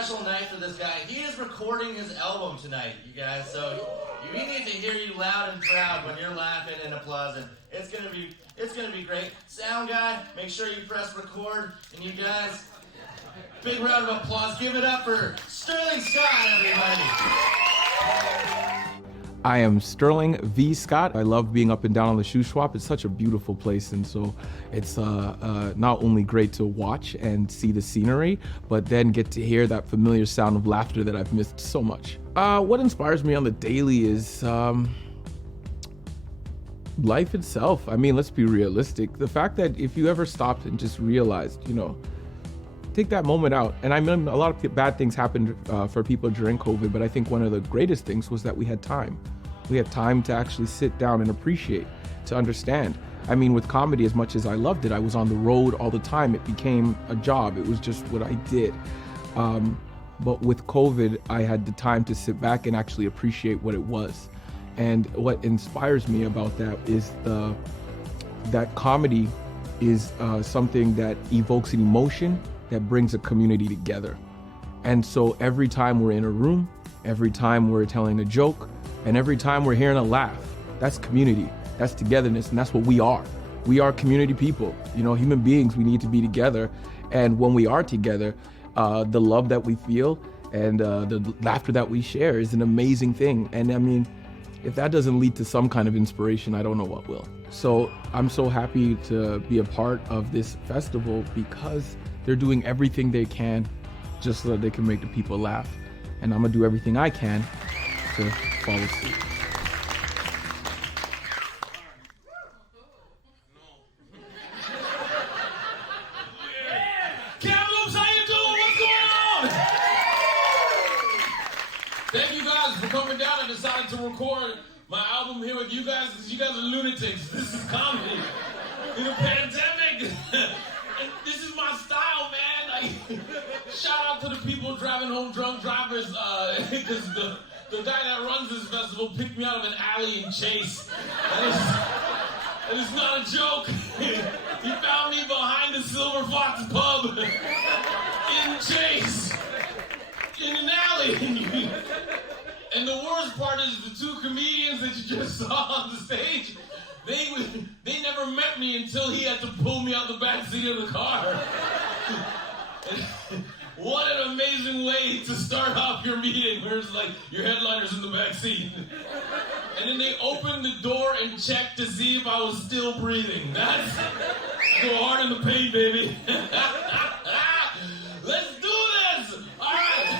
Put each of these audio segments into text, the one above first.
special night for this guy. He is recording his album tonight, you guys. So we need to hear you loud and proud when you're laughing and applauding. It's gonna be great. Sound guy, make sure you press record. And you guys, big round of applause. Give it up for Sterling Scott, everybody. I am Sterling V. Scott. I love being up and down on the shoe swap. It's such a beautiful place, and so it's not only great to watch and see the scenery, but then get to hear that familiar sound of laughter that I've missed so much. What inspires me on the daily is life itself. I mean, let's be realistic. The fact that if you ever stopped and just realized, take that moment out. And I mean, a lot of bad things happened for people during COVID, but I think one of the greatest things was that we had time. We had time to actually sit down and appreciate, to understand. I mean, with comedy, as much as I loved it, I was on the road all the time. It became a job. It was just what I did. But with COVID, I had the time to sit back and actually appreciate what it was. And what inspires me about that is that comedy is something that evokes an emotion that brings a community together. And so every time we're in a room, every time we're telling a joke, and every time we're hearing a laugh, that's community, that's togetherness, and that's what we are. We are community people, human beings. We need to be together. And when we are together, the love that we feel and the laughter that we share is an amazing thing. And I mean, if that doesn't lead to some kind of inspiration, I don't know what will. So I'm so happy to be a part of this festival because they're doing everything they can just so that they can make the people laugh. And I'm gonna do everything I can to follow suit. Kamloops, how you doing? What's going on? Thank you guys for coming down. I decided to record my album here with you guys because you guys are lunatics. This is comedy in a pandemic. And this is my style, man. Shout out to the people driving home drunk drivers, because the guy that runs this festival picked me out of an alley in Chase. And it's not a joke. He found me behind the Silver Fox pub in Chase, in an alley. And the worst part is the two comedians that you just saw on the stage, they never met me until he had to pull me out the back seat of the car. What an amazing way to start off your meeting, where it's like your headliner's in the back seat. And then they opened the door and checked to see if I was still breathing. That's go hard in the paint, baby. Let's do this! All right.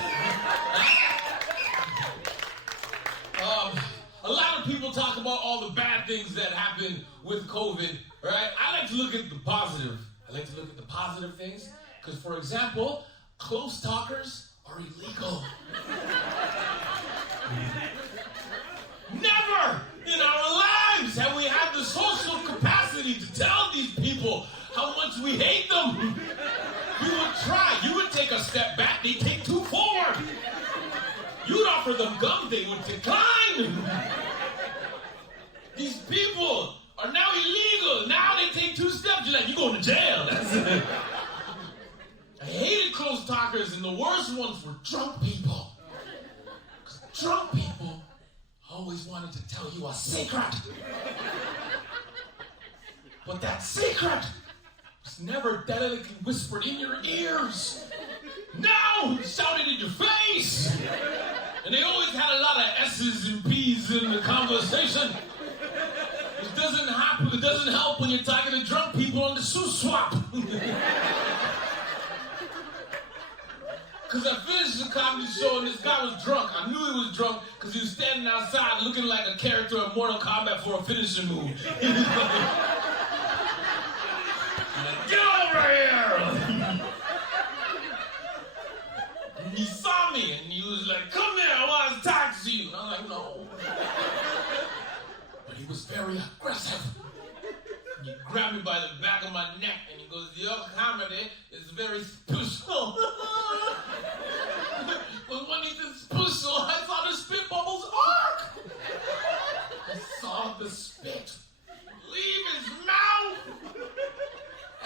A lot of people talk about all the bad things that happened with COVID, right? I like to look at the positive. I like to look at the positive things, because, for example, close talkers are illegal. Never in our lives have we had the social capacity to tell these people how much we hate them. We would try. You would take a step back, they'd take two forward. You'd offer them gum, they would decline. These people are now illegal. Now they take two steps, you're like, you're going to jail. That's it. I hated close talkers, and the worst ones were drunk people. Because drunk people always wanted to tell you a secret. But that secret was never delicately whispered in your ears. No! Shouted in your face! And they always had a lot of S's and P's in the conversation. It doesn't happen. It doesn't help when you're talking to drunk people on the shoe swap. Because I finished the comedy show and this guy was drunk. I knew he was drunk because he was standing outside looking like a character in Mortal Kombat for a finishing move. He was like, get over here! And he saw me and he was like, come here, I want to talk to you. And I'm like, no. But he was very aggressive. And he grabbed me by the back of my neck and he goes, your comedy is very special. But when he said special, I saw the spit bubbles arc. I saw the spit leave his mouth.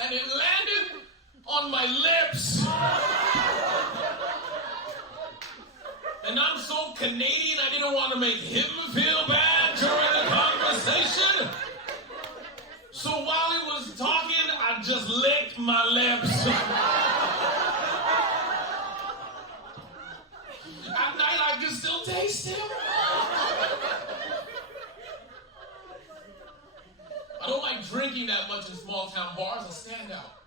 And it landed on my lips. And I'm so Canadian, I didn't want to make him feel bad during the conversation. So while he was talking, I just licked my lips. At night, I can still taste him. I don't like drinking that much in small town bars. I stand out.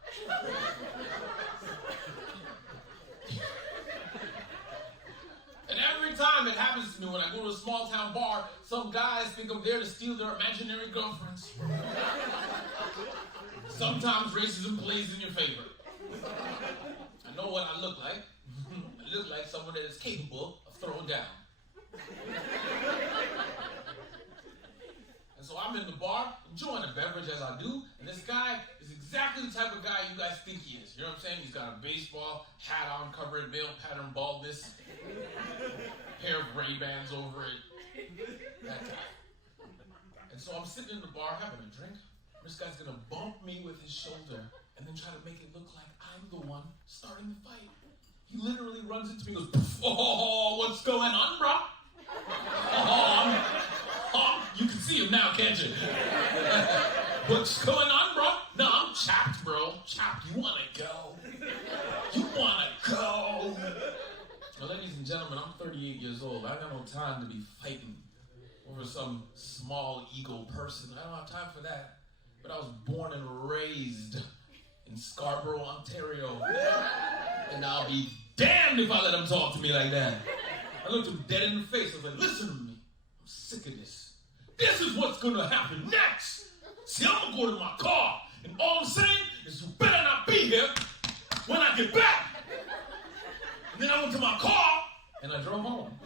And every time it happens to me when I go to a small town bar, some guys think I'm there to steal their imaginary girlfriends. Sometimes racism plays in your favor. I know what I look like. I look like someone that is capable of throwing down. And so I'm in the bar, enjoying a beverage as I do, and this guy is exactly the type of guy you guys think he is. You know what I'm saying? He's got a baseball hat on, covered male pattern baldness, pair of Ray-Bans over it, that guy. And so I'm sitting in the bar having a drink. This guy's gonna bump me with his shoulder and then try to make it look like I'm the one starting the fight. He literally runs into me and goes, "Oh, what's going on, bro? You can see him now, can't you? What's going on, bro? No, I'm chapped, bro. Chapped. You wanna go? You wanna go?" Now, ladies and gentlemen, I'm 38 years old. I got no time to be fighting over some small ego person. I don't have time for that. But I was born and raised in Scarborough, Ontario. And I'll be damned if I let him talk to me like that. I looked him dead in the face. I was like, "Listen to me. I'm sick of this. This is what's gonna happen next. See, I'm gonna go to my car, and all I'm saying is you better not be here when I get back." And then I went to my car, and I drove home.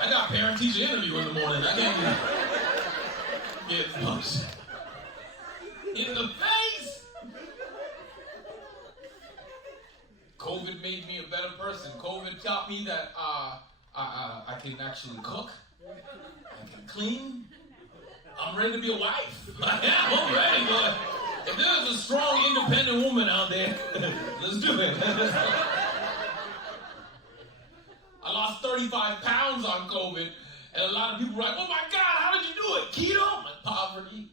I got parent-teacher interview in the morning. I can't get punched in the face. COVID made me a better person. COVID taught me that I can actually cook. I can clean. I'm ready to be a wife. I'm ready, but if there's a strong, independent woman out there, let's do it. I lost 35 pounds on COVID, and a lot of people were like, "Oh my God, how did you do it? Keto?" I'm like, "Poverty."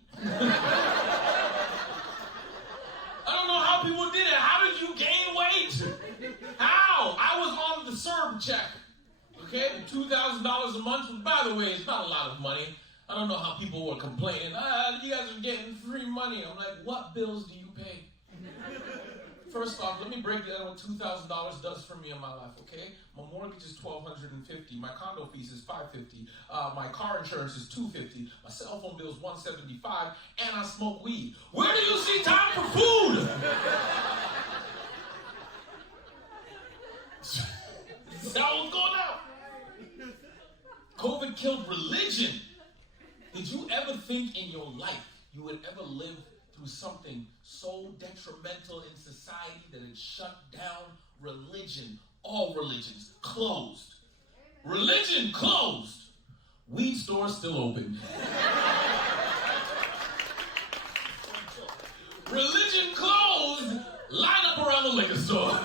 I don't know how people did it. How did you gain weight? How? I was on the CERB check. Okay, $2,000 a month. By the way, it's not a lot of money. I don't know how people were complaining. You guys are getting free money. I'm like, what bills do you pay? First off, let me break down what $2,000 does for me in my life, okay? My mortgage is $1,250. My condo fees is $550. My car insurance is $250. My cell phone bill is $175. And I smoke weed. Where do you see time for food? This is how it's going out. COVID killed religion. Did you ever think in your life you would ever live through something so detrimental in society that it shut down religion? All religions closed. Religion closed. Weed stores still open. Religion closed. Line up around the liquor store.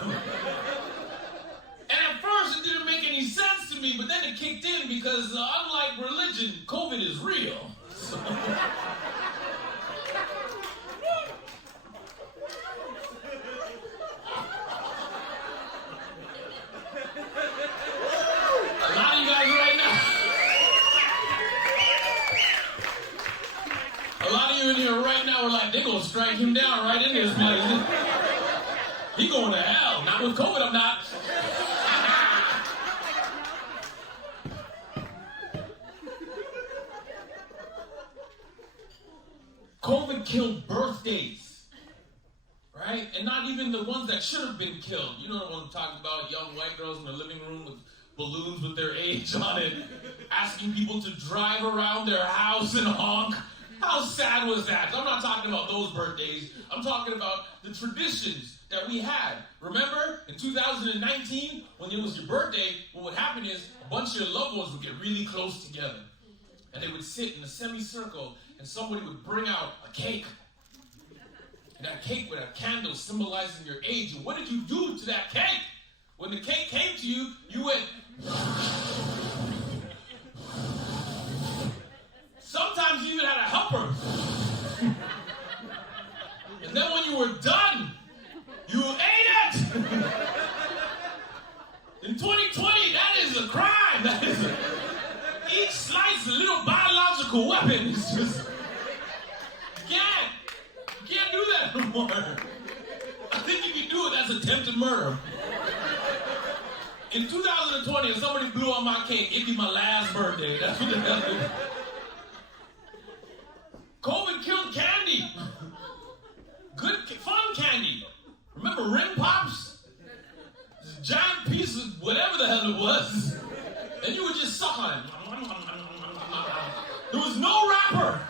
And at first it didn't make any sense to me, but then it kicked in because unlike religion, COVID is real. In here right now, we're like, they're gonna strike him down right in this place. He going to hell. Not with COVID, I'm not. COVID killed birthdays, right? And not even the ones that should have been killed. You know what I'm talking about? Young white girls in the living room with balloons with their age on it, asking people to drive around their house and honk. How sad was that? I'm not talking about those birthdays. I'm talking about the traditions that we had. Remember, in 2019, when it was your birthday, what would happen is a bunch of your loved ones would get really close together. And they would sit in a semicircle, and somebody would bring out a cake. that cake with a candle symbolizing your age. And what did you do to that cake? When the cake came to you, you went. Sometimes you even had a helper. And then when you were done, you ate it. In 2020, that is a crime. Each slice is a little biological weapon. It's just, you can't do that anymore. I think if you do it, that's attempted murder. In 2020, if somebody blew on my cake, it'd be my last birthday. That's what the hell it is. COVID killed candy. Good, fun candy. Remember Rim Pops? This giant piece of whatever the hell it was. And you would just suck on it. There was no wrapper,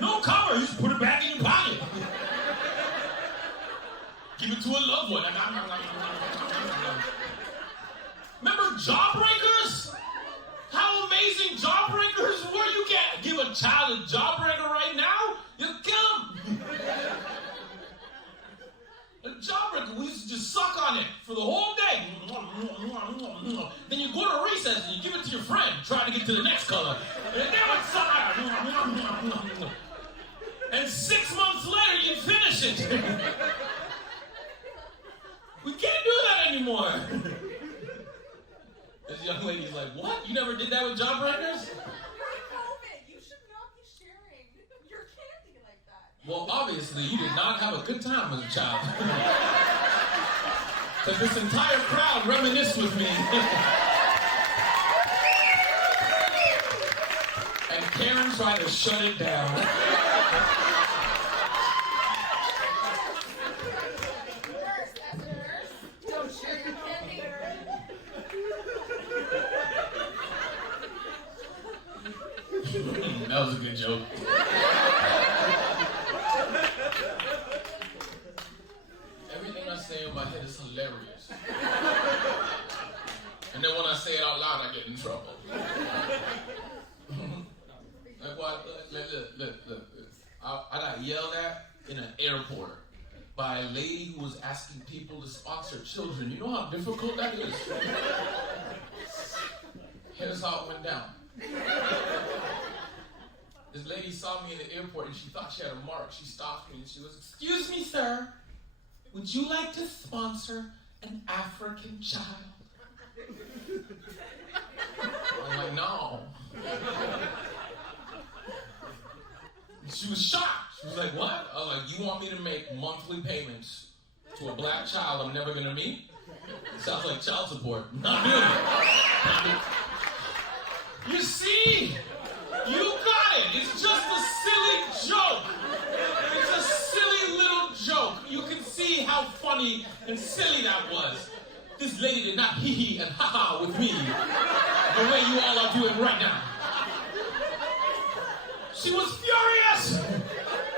no cover. You just put it back in your pocket. Give it to a loved one. Remember Jawbreakers? How amazing Jawbreakers were. You can't give a child a Jawbreaker right now. You'll kill him. A Jawbreaker, we used to just suck on it for the whole day. Then you go to recess and you give it to your friend, trying to get to the next color. And then it's suck. And 6 months later, you finish it. We can't do that anymore. This young lady's like, what? You never did that with Jawbreakers? Pre-COVID, you should not be sharing your candy like that. Well, obviously, you did not have a good time as a child. Because this entire crowd reminisced with me. And Karen tried to shut it down. Nurse, as a nurse, don't share your candy. That was a good joke. Everything I say in my head is hilarious. And then when I say it out loud, I get in trouble. Like what? Look. I got yelled at in an airport by a lady who was asking people to sponsor children. You know how difficult that is? Here's how it went down. This lady saw me in the airport and she thought she had a mark. She stopped me and she was, "Excuse me, sir. Would you like to sponsor an African child?" I'm like, "No." And she was shocked. She was like, "What?" I was like, "You want me to make monthly payments to a black child I'm never gonna meet?" Sounds like child support. Not doing it. Not doing it. You see? You got it. It's just a silly joke. It's a silly little joke. You can see how funny and silly that was. This lady did not hee-hee and ha-ha with me the way you all are doing right now. She was furious.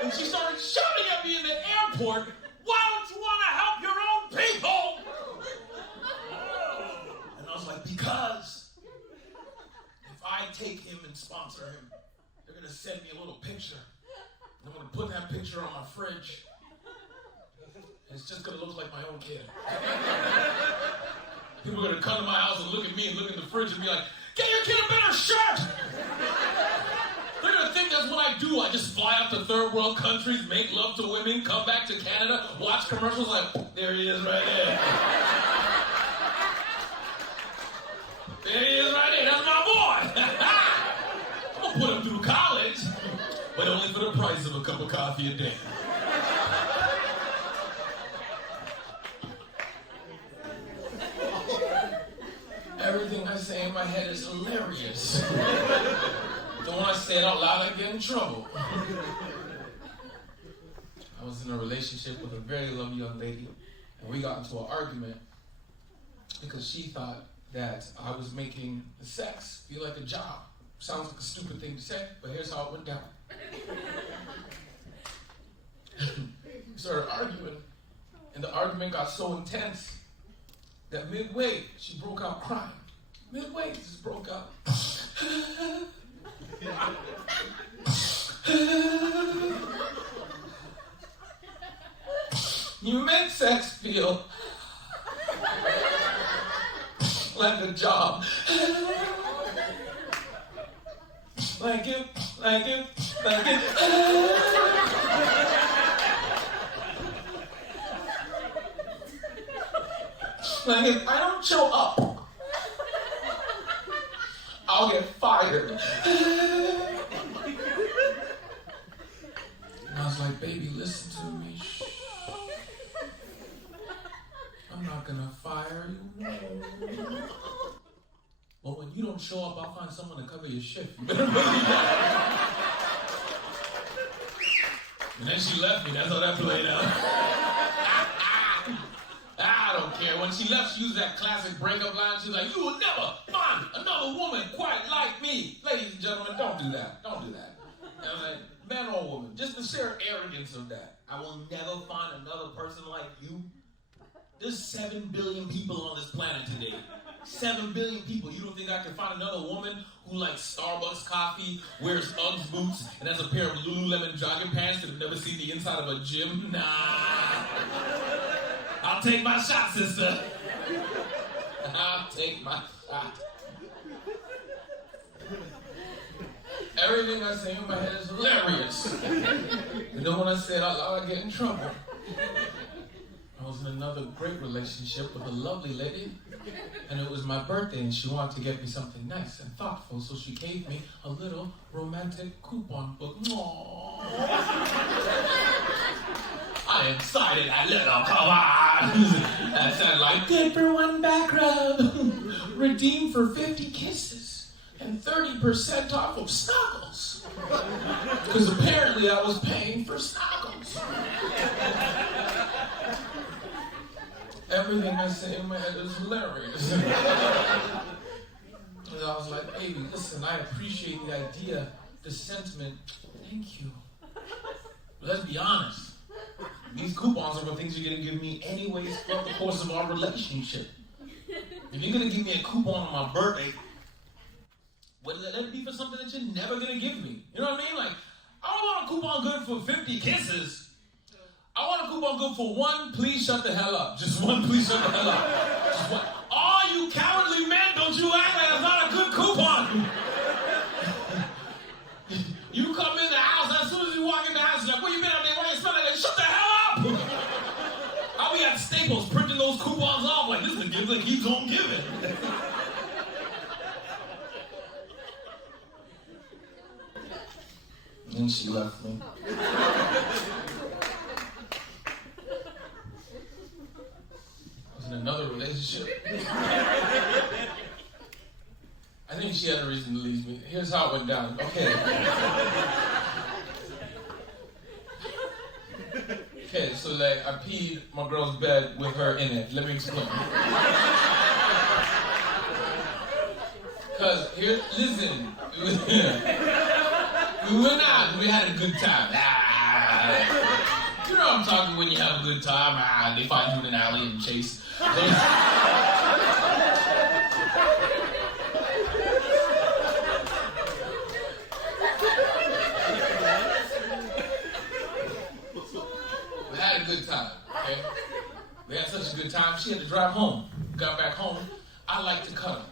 And she started shouting at me in the airport, "Why don't you want to help your own people?" And I was like, "Because if I take him and sponsor him, they're going to send me a little picture. And I'm going to put that picture on my fridge. And it's just going to look like my own kid. People are going to come to my house and look at me and look in the fridge and be like, "Get your kid a better shirt!" They're going to think that's what I do. I just fly out to third world countries, make love to women, come back to Canada, watch commercials like, "There he is right there. There he is right there. That's my boy." I'm going to put him through college, but only for the price of a cup of coffee a day. Everything I say in my head is hilarious. Then when I say it out loud, I get in trouble. I was in a relationship with a very lovely young lady, and we got into an argument because she thought that I was making the sex feel like a job. Sounds like a stupid thing to say, but here's how it went down. We started arguing, and the argument got so intense that midway, she broke out crying. Midway, she just broke out. You make sex feel like a job. Like it. Like if I don't show up, I'll get fired. And I was like, baby, listen to me. Shh. I'm not gonna fire you. No. Well, when you don't show up, I'll find someone to cover your shift. You better believe that. And then she left me. That's how that played out. I don't care. When she left, she used that classic breakup line. She was like, you will never find another woman quite like me. Ladies and gentlemen, don't do that. Don't do that. And I was like, man or woman, just the sheer arrogance of that. I will never find another person like you. There's 7 billion people on this planet today. 7 billion people. You don't think I can find another woman who likes Starbucks coffee, wears Uggs boots, and has a pair of Lululemon jogging pants that have never seen the inside of a gym? Nah. I'll take my shot, sister. I'll take my shot. Everything I say in my head is hilarious. You know when I say it out loud, I get in trouble. I was in another great relationship with a lovely lady, and it was my birthday, and she wanted to get me something nice and thoughtful, so she gave me a little romantic coupon book. Aww. I excited, that little coupon. That said, like, good for one back rub. Redeemed for 50 kisses and 30% off of snuggles. Because apparently I was paying for snuggles. Everything I say in my head is hilarious. And I was like, baby, listen, I appreciate the idea, the sentiment. Thank you. But let's be honest. These coupons are for things you're going to give me anyways throughout the course of our relationship. If you're going to give me a coupon on my birthday, well, let it be for something that you're never going to give me. You know what I mean? Like, I don't want a coupon good for 50 kisses. I want a coupon good for one, please shut the hell up. Just one, please shut the hell up. Just one. Oh, you cowardly men, don't you act like that's not a good coupon. You come in the house, as soon as you walk in the house, you're like, where you been out there? Why you smell like that? Shut the hell up. I'll be at Staples printing those coupons off like, this is the gift that keeps on giving. And she left me. In another relationship. I think she had a reason to leave me. Here's how it went down. Okay, so like I peed my girl's bed with her in it. Let me explain. Cause here, listen. We went out and we had a good time. You know what I'm talking when you have a good time. They find you in an alley and chase. We had a good time, okay? We had such a good time, she had to drive home. Got back home, I like to cuddle,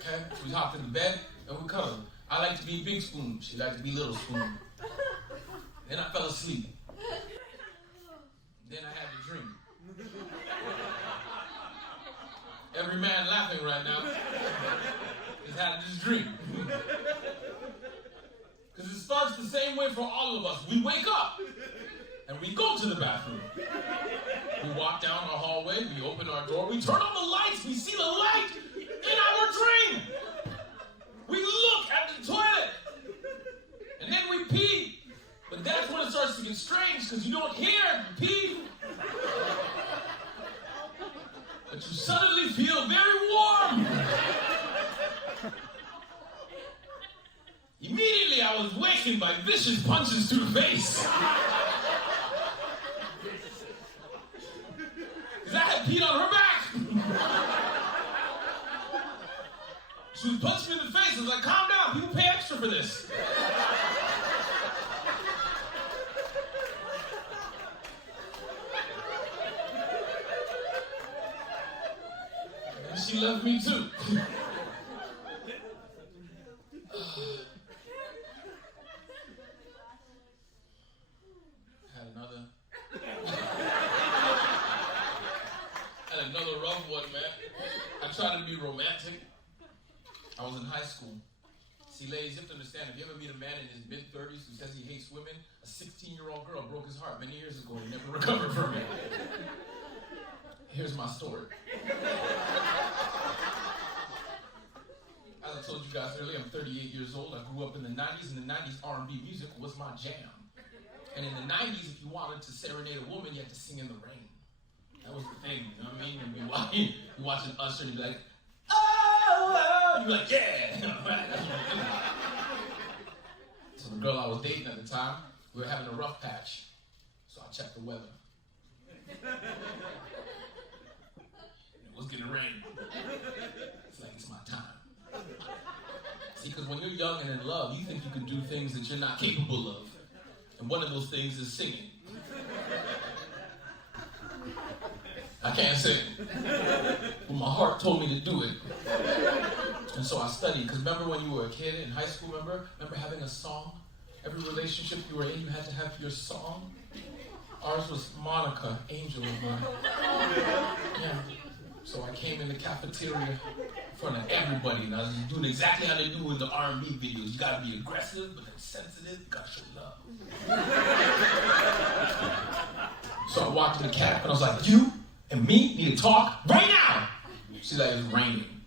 okay? We hopped in the bed and we cuddled. I like to be big spoon, she liked to be little spoon. Then I fell asleep. Then I had to dream. Every man laughing right now has had this dream. Because it starts the same way for all of us. We wake up and we go to the bathroom. We walk down our hallway, we open our door, we turn on the lights, we see the light in our dream. We look at the toilet and then we pee. But that's when it starts to get strange because you don't hear the pee. But you suddenly feel very warm. Immediately I was wakened by vicious punches to the face. Because I had peed on her back. She was punching me in the face. I was like, calm down, people pay extra for this. She left me too. Had another rough one, man. I tried to be romantic. I was in high school. See, ladies, you have to understand, if you ever meet a man in his mid-30s who says he hates women, a 16-year-old girl broke his heart many years ago and he never recovered from it. Here's my story. As I told you guys earlier, I'm 38 years old. I grew up in the 90s, and the 90s R&B music was my jam. And in the 90s, if you wanted to serenade a woman, you had to sing in the rain. That was the thing, you know what I mean? And you watching Usher and you'd be like, oh, you'd be like, yeah. So the girl I was dating at the time, we were having a rough patch. So I checked the weather. It was gonna rain. It's like, it's my time. See, because when you're young and in love, you think you can do things that you're not capable of. And one of those things is singing. I can't sing. But my heart told me to do it. And so I studied. Because remember when you were a kid in high school, remember having a song? Every relationship you were in, you had to have your song. Ours was Monica, Angel of mine. Yeah. So I came in the cafeteria in front of everybody, and I was doing exactly how they do in the R&B videos. You gotta be aggressive, but then sensitive, you gotta show love. So I walked in the caf, and I was like, you and me need to talk right now. She's like, it's raining.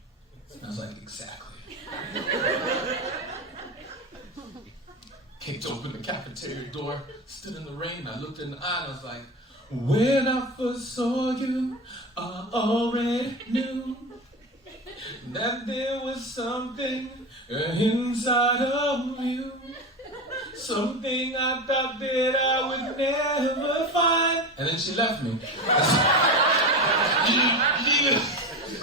And I was like, exactly. Kicked open the cafeteria door, stood in the rain, I looked in the eye, and I was like, when I first saw you, I already knew that there was something inside of you. Something I thought that I would never find. And then she left me. She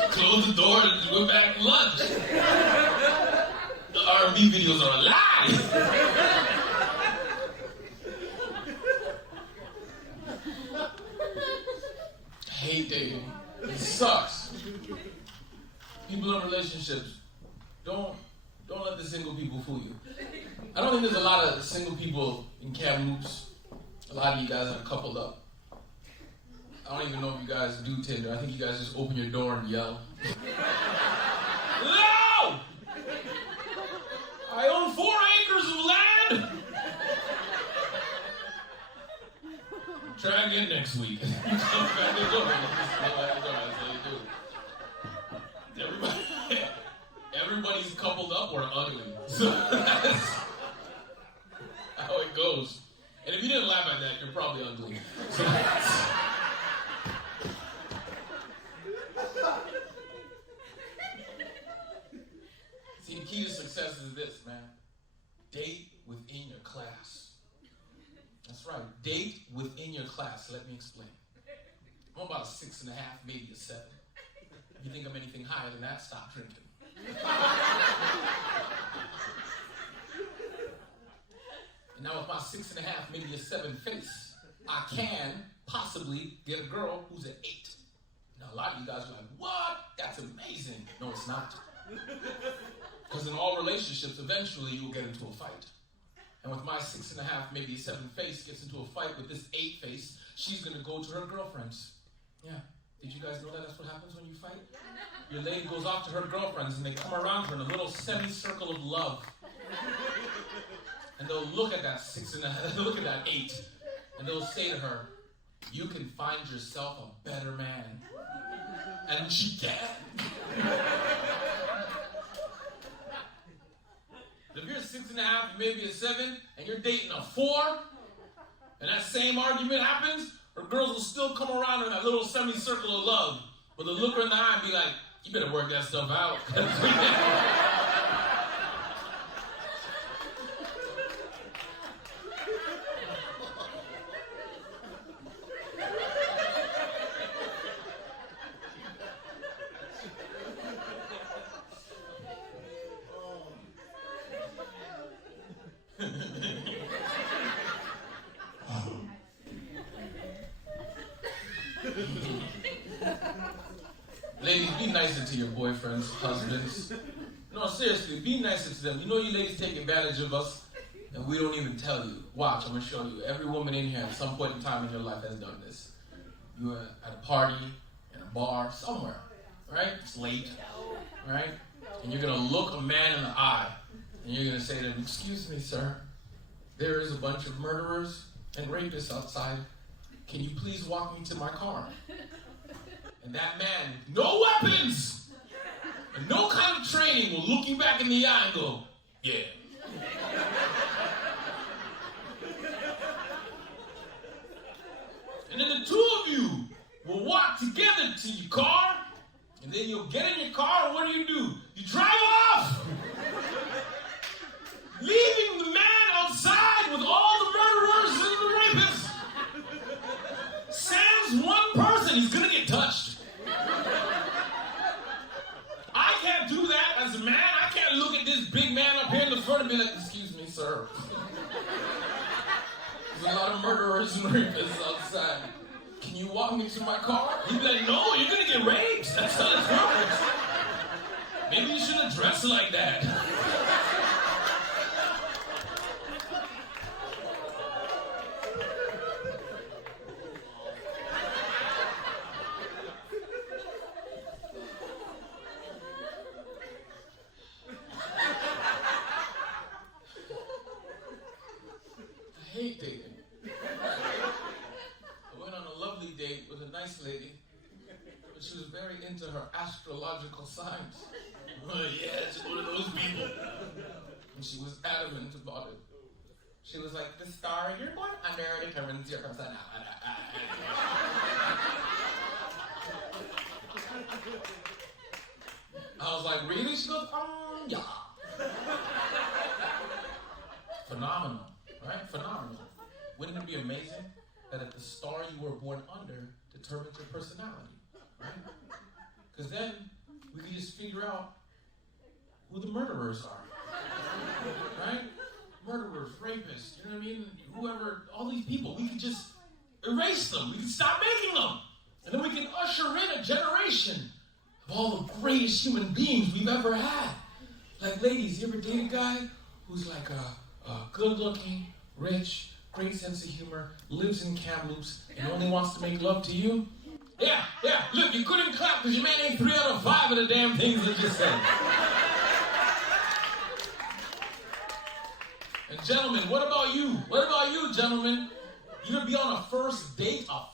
closed the door and went back to lunch. The R&B videos are a lie. I hate dating. It sucks. People in relationships, don't let the single people fool you. I don't think there's a lot of single people in Kamloops. A lot of you guys are coupled up. I don't even know if you guys do Tinder. I think you guys just open your door and yell. No! I own 4 acres of land! Try again next week. Everybody's coupled up or ugly. So that's how it goes. And if you didn't laugh at that, you're probably ugly. So see, the key to success is this, man. Date within your class. That's right. Date within your class. Let me explain. I'm about a 6.5, maybe a 7. If you think I'm anything higher than that, stop drinking. And now with my 6.5, maybe a 7 face, I can possibly get a girl who's an 8. Now a lot of you guys are like, what? That's amazing. No, it's not. Because in all relationships, eventually you will get into a fight. And with my 6.5, maybe a 7 face gets into a fight with this 8 face, she's gonna go to her girlfriends. Yeah. Did you guys know that that's what happens when you fight? Your lady goes off to her girlfriends and they come around her in a little semicircle of love. And they'll look at that 6.5, look at that 8, and they'll say to her, you can find yourself a better man. And she can. If you're a 6.5, maybe a 7, and you're dating a 4, and that same argument happens, her girls will still come around in that little semicircle of love, but they'll look her in the eye and be like, you better work that stuff out. Ladies, be nicer to your boyfriends, husbands. No, seriously, be nicer to them. You know you ladies take advantage of us, and we don't even tell you. Watch, I'm going to show you. Every woman in here at some point in time in your life has done this. You are at a party, in a bar, somewhere, right? It's late, right? And you're going to look a man in the eye, and you're going to say to him, "Excuse me, sir, there is a bunch of murderers and rapists outside. Can you please walk me to my car?" And that man, no weapons, and no kind of training, will look you back in the eye and go, "Yeah." And then the two of you will walk together to your car, and then you'll get in your car, and what do? You drive off! Leaving the man outside with all the murderers and the rapists. Sans one person, he's gonna get touched. I can't do that as a man. I can't look at this big man up here in the front and be like, "Excuse me, sir. There's a lot of murderers and rapists outside. Can you walk me to my car?" He'd be like, "No, you're gonna get raped. That's how it works. Maybe you shouldn't dress like that." I hate dating. I went on a lovely date with a nice lady, but she was very into her astrological signs. Yeah, she's one of those people. And she was adamant about it. She was like, "The star you're born under determines your personality." I was like, "Really?" She goes, "Yeah." Phenomenal, right? Phenomenal. Wouldn't it be amazing that if the star you were born under determines your personality, right? Because then we could just figure out who the murderers are, right? Murderers, rapists, you know what I mean? Whoever, all these people, we could just erase them. We could stop making them. And then we can usher in a generation of all the greatest human beings we've ever had. Like, ladies, you ever date a guy who's like good-looking, rich, great sense of humor, lives in Kamloops, and only wants to make love to you? Yeah. Look, you couldn't clap because your man ain't 3 out of 5 of the damn things he just said. And gentlemen, what about you? What about you, gentlemen? You're gonna be on a first date, and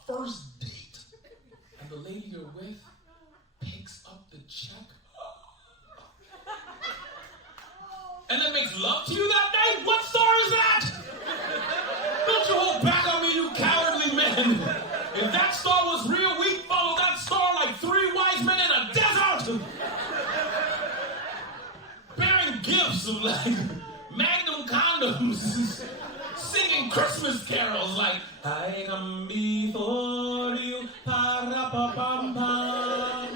the lady you're with picks up the check and then makes love to you that night? What star is that? Don't you hold back on me, you cowardly men. If that star was real, we'd follow that star like 3 wise men in a desert, bearing gifts of like Magnum condoms, singing Christmas carols like, "I come before you, pa-ra-pa-pam-pam.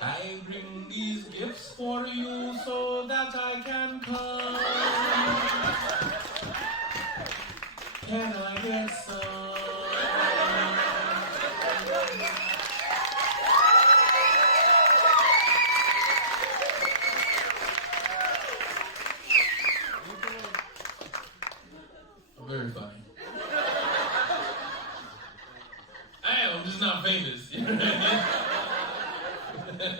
I bring these gifts for you so that I can come. Can I get some?" Very funny. I'm just not famous. You know what I mean?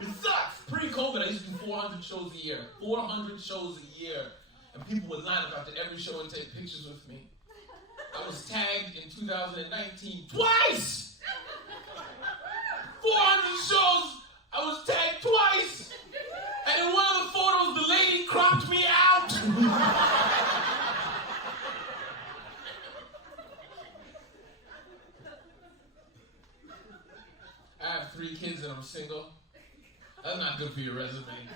It sucks. Pre-COVID, I used to do 400 shows a year. 400 shows a year. And people would line up after every show and take pictures with me. I was tagged in 2019 twice! 400 shows, I was tagged twice! And in one of the photos, the lady cropped me out! I have 3 kids and I'm single. That's not good for your resume.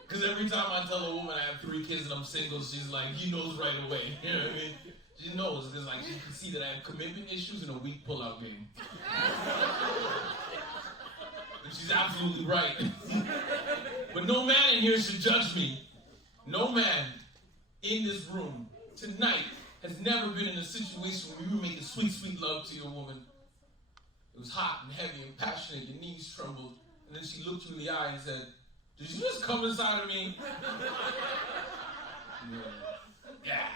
Because every time I tell a woman I have 3 kids and I'm single, she's like, he knows right away. You know what I mean? She knows, because like she can see that I have commitment issues and a weak pull-out game. And she's absolutely right. But no man in here should judge me. No man in this room tonight has has never been in a situation where you were making sweet, sweet love to your woman. It was hot and heavy and passionate, your knees trembled, and then she looked you in the eye and said, "Did you just come inside of me?" Yeah.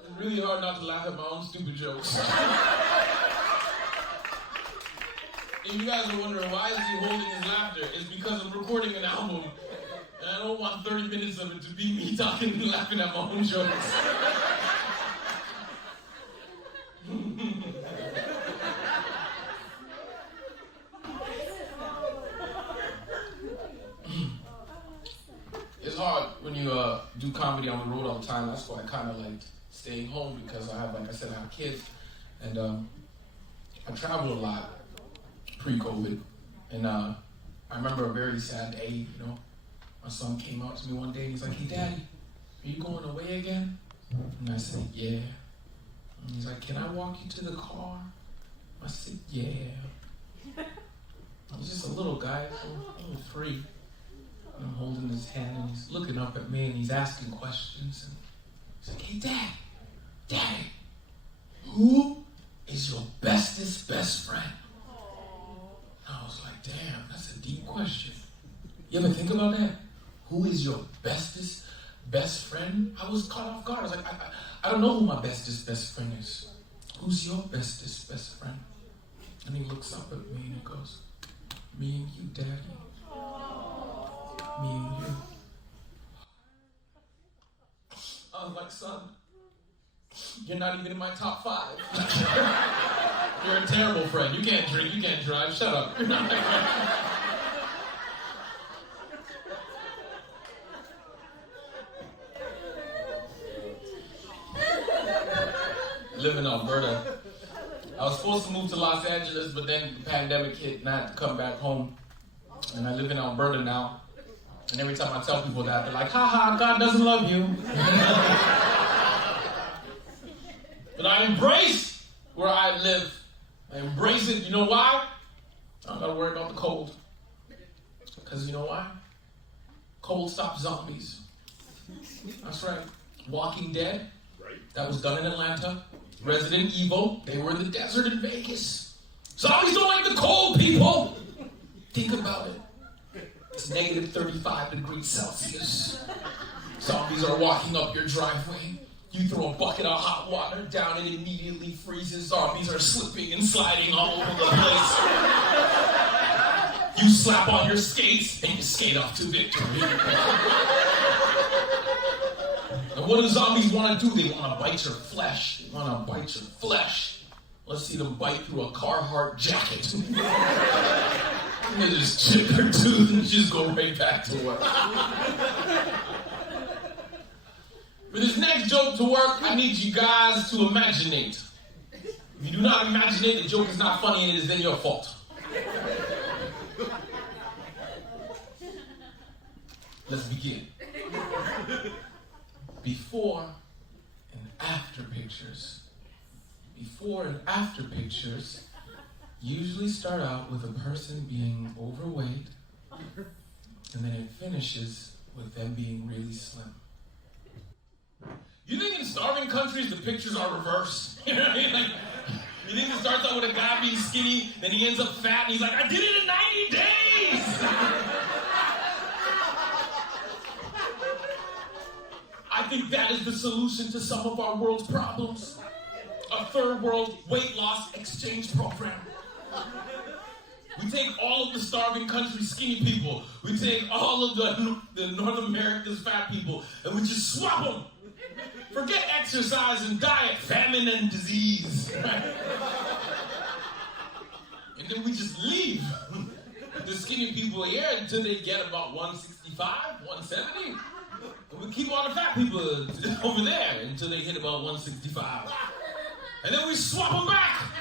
It's really hard not to laugh at my own stupid jokes. And you guys are wondering, why is he holding his laughter? It's because I'm recording an album, and I don't want 30 minutes of it to be me talking and laughing at my own jokes. It's hard when you do comedy on the road all the time. That's why I kind of liked staying home, because I have, like I said, I have kids, and I travel a lot pre-COVID, and I remember a very sad day. You know, my son came out to me one day and he's like, "Hey, Daddy, are you going away again?" And I said, "Yeah." And he's like, "Can I walk you to the car?" I said, "Yeah." He's just a little guy, only 3. And I'm holding his hand and he's looking up at me and he's asking questions. And he's like, "Hey, Daddy, who is your bestest best friend?" I was like, damn, that's a deep question. You ever think about that? Who is your bestest best friend? I was caught off guard. I was like, I don't know who my bestest best friend is. Who's your bestest best friend? And he looks up at me and he goes, "Me and you, Daddy. Me and you." I was like, "Son, you're not even in my top 5. You're a terrible friend. You can't drink, you can't drive. Shut up. You're not my friend." I live in Alberta. I was supposed to move to Los Angeles, but then the pandemic hit and I had to come back home. And I live in Alberta now. And every time I tell people that, they're like, "Ha ha, God doesn't love you." But I embrace where I live. I embrace it. You know why? I don't gotta worry about the cold. Because you know why? Cold stops zombies. That's right. Walking Dead, that was done in Atlanta. Resident Evil, they were in the desert in Vegas. Zombies don't like the cold, people. Think about it. It's negative 35 degrees Celsius. Zombies are walking up your driveway. You throw a bucket of hot water down and it immediately freezes. Zombies are slipping and sliding all over the place. You slap on your skates and you skate off to victory. And what do zombies want to do? They want to bite your flesh. They want to bite your flesh. Let's see them bite through a Carhartt jacket. And they just chip their tooth and just go right back to work. For this next joke to work, I need you guys to imaginate. If you do not imaginate, the joke is not funny and it is then your fault. Let's begin. Before and after pictures. Before and after pictures usually start out with a person being overweight, and then it finishes with them being really slim. You think in starving countries the pictures are reversed? You know what I mean? Like, you think it starts out with a guy being skinny, then he ends up fat, and he's like, "I did it in 90 days!" I think that is the solution to some of our world's problems. A third world weight loss exchange program. We take all of the starving countries' skinny people. We take all of the North America's fat people, and we just swap them. Forget exercise and diet, famine and disease. And then we just leave the skinny people here until they get about 165, 170. And we keep all the fat people over there until they hit about 165. And then we swap them back.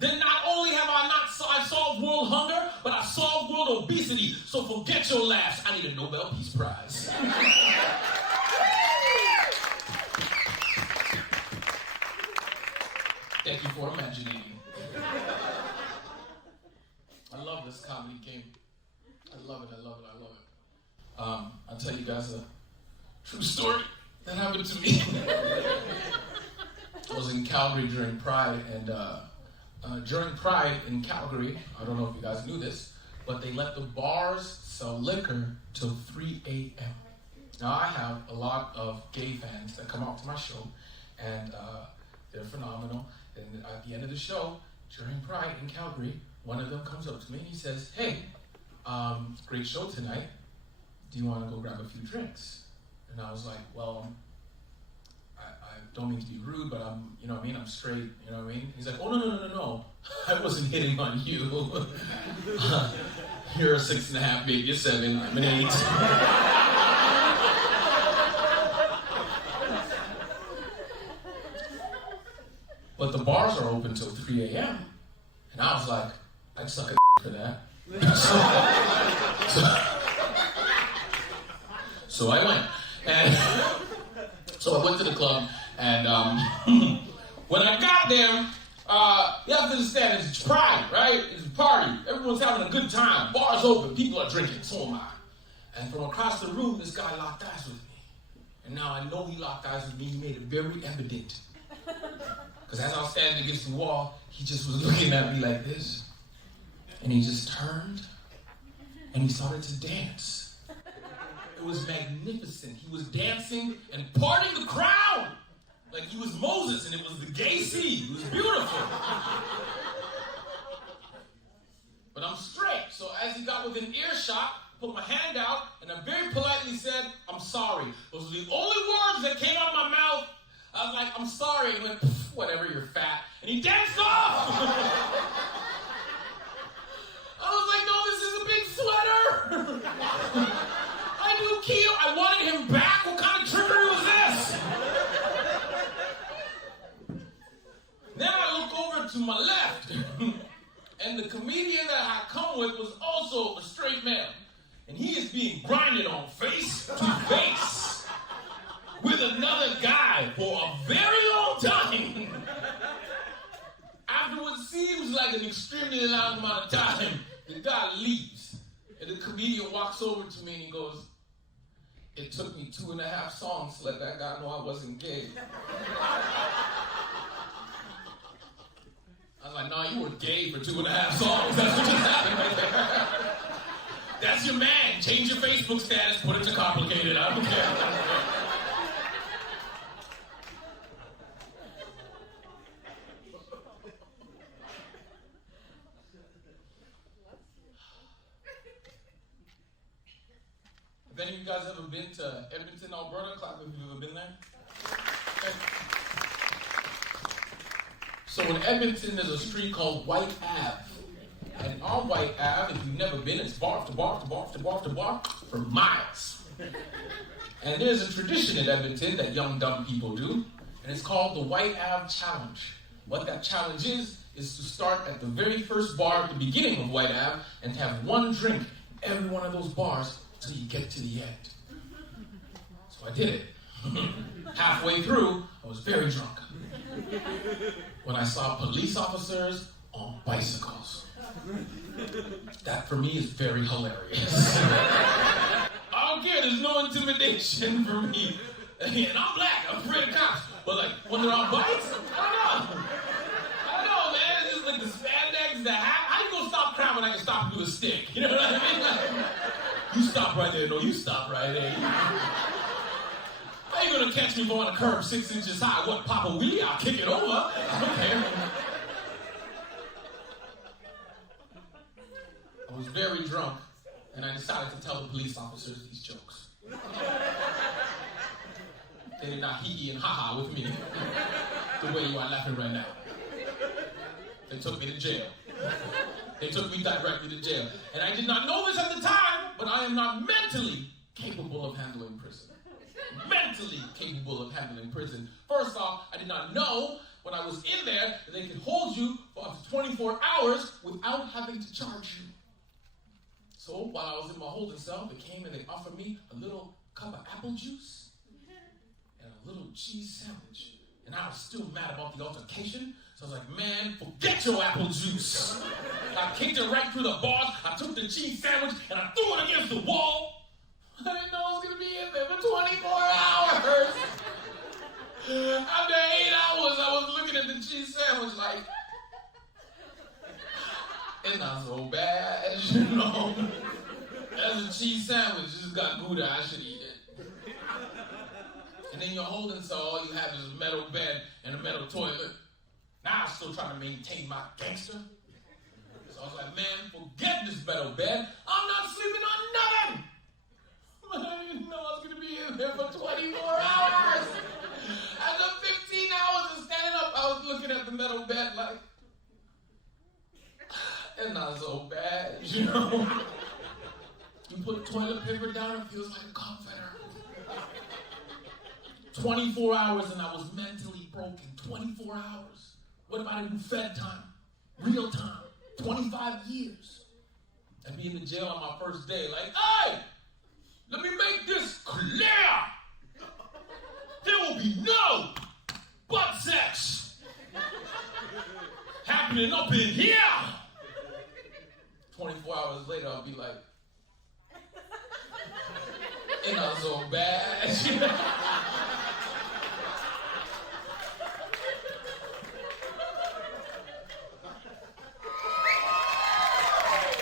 Then not only have I solved world hunger, but I solved world obesity. So forget your laughs. I need a Nobel Peace Prize. Thank you for imagining. I love this comedy game. I love it. I'll tell you guys a true story that happened to me. I was in Calgary during Pride, and during Pride in Calgary, I don't know if you guys knew this, but they let the bars sell liquor till 3 a.m. Now, I have a lot of gay fans that come out to my show, and they're phenomenal. And at the end of the show, during Pride in Calgary, one of them comes up to me and he says, "Hey, great show tonight. Do you want to go grab a few drinks?" And I was like, "Well, I don't mean to be rude, but I'm, you know what I mean, I'm straight, you know what I mean?" He's like, "Oh, no. I wasn't hitting on you. You're a 6.5, babe, you're 7, I'm an 8. But the bars are open till 3 a.m. And I was like, I'd suck a for that. So I went. And so I went to the club, and when I got there, you have to understand, it's Pride, right? It's a party. Everyone's having a good time. Bars open, people are drinking, so am I. And from across the room, this guy locked eyes with me. And now I know he locked eyes with me. He made it very evident. Because as I was standing against the wall, he just was looking at me like this. And he just turned, and he started to dance. It was magnificent. He was dancing and parting the crowd like he was Moses, and it was the gay sea. It was beautiful. But I'm straight, so as he got within earshot, put my hand out, and I very politely said, "I'm sorry." Those were the only words that came out of my mouth. I was like, "I'm sorry." He went, "Whatever, you're fat." And he danced off! I was like, "No, this is a big sweater." I knew Keo. I wanted him back. What kind of trickery was this? Then I look over to my left, and the comedian that I come with was also a straight male. And he is being grinded on face to face with another guy for a very long time. After what seems like an extremely long amount of time, the guy leaves. And the comedian walks over to me and he goes, "It took me 2.5 songs to let that guy know I wasn't gay." I was like, "No, you were gay for 2.5 songs. That's what just happened right there. That's your man. Change your Facebook status, put it to complicated. I don't care." Have any of you guys ever been to Edmonton, Alberta? Clap if you've ever been there. Okay. So in Edmonton, there's a street called White Ave. And on White Ave, if you've never been, it's bar to bar to bar to bar to bar for miles. And there's a tradition in Edmonton that young, dumb people do, and it's called the White Ave Challenge. What that challenge is to start at the very first bar at the beginning of White Ave and to have one drink in every one of those bars until you get to the end. So I did it. Halfway through, I was very drunk when I saw police officers on bicycles. That for me is very hilarious. I don't care, there's no intimidation for me. And I'm black, I'm afraid of cops. But like, when they're on bikes, I don't know, man. It's just like the spandex, the hat. How you gonna stop crime when I can stop and do a stick? You know what I mean? Like, you stop right there. No, you stop right there. How you gonna catch me on a curb 6 inches high? What, pop a wheelie? I'll kick it over. I don't care. I was very drunk, and I decided to tell the police officers these jokes. They did not hee-hee and ha-ha with me the way you are laughing right now. They took me to jail. They took me directly to jail. And I did not know this at the time, but I am not mentally capable of handling prison. Mentally capable of handling prison. First off, I did not know when I was in there that they could hold you for up to 24 hours without having to charge you. So while I was in my holding cell, they came and they offered me a little cup of apple juice and a little cheese sandwich. And I was still mad about the altercation. So I was like, man, forget your apple juice. I kicked it right through the bars. I took the cheese sandwich and I threw it against the wall. I didn't know I was going to be in there for 24 hours. After 8 hours, I was looking at the cheese sandwich like, it's not so bad, you know. That's a cheese sandwich, it just got Gouda, I should eat it. And then you're holding, so all you have is a metal bed and a metal toilet. Now I'm still trying to maintain my gangster. So I was like, man, forget this metal bed. I'm not sleeping on nothing. But I didn't know I was going to be in there for 24 hours. After 15 hours of standing up, I was looking at the metal bed like, it's not so bad, you know? You put toilet paper down, it feels like a comforter. 24 hours and I was mentally broken. 24 hours. What if I didn't do Fed time? Real time. 25 years. I'd be in the jail on my first day like, hey! Let me make this clear! There will be no butt sex happening up in here! 24 hours later, I'll be like, it's not so bad.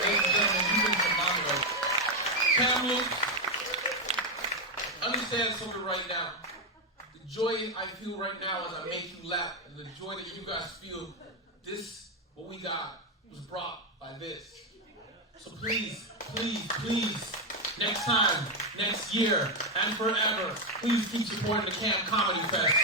Ladies and gentlemen, you've been phenomenal. Kamloops, understand something right now. The joy I feel right now as I make you laugh, and the joy that you guys feel, this, what we got, was brought by this. So please, please, please, next time, next year, and forever, please keep supporting the Cam Comedy Fest.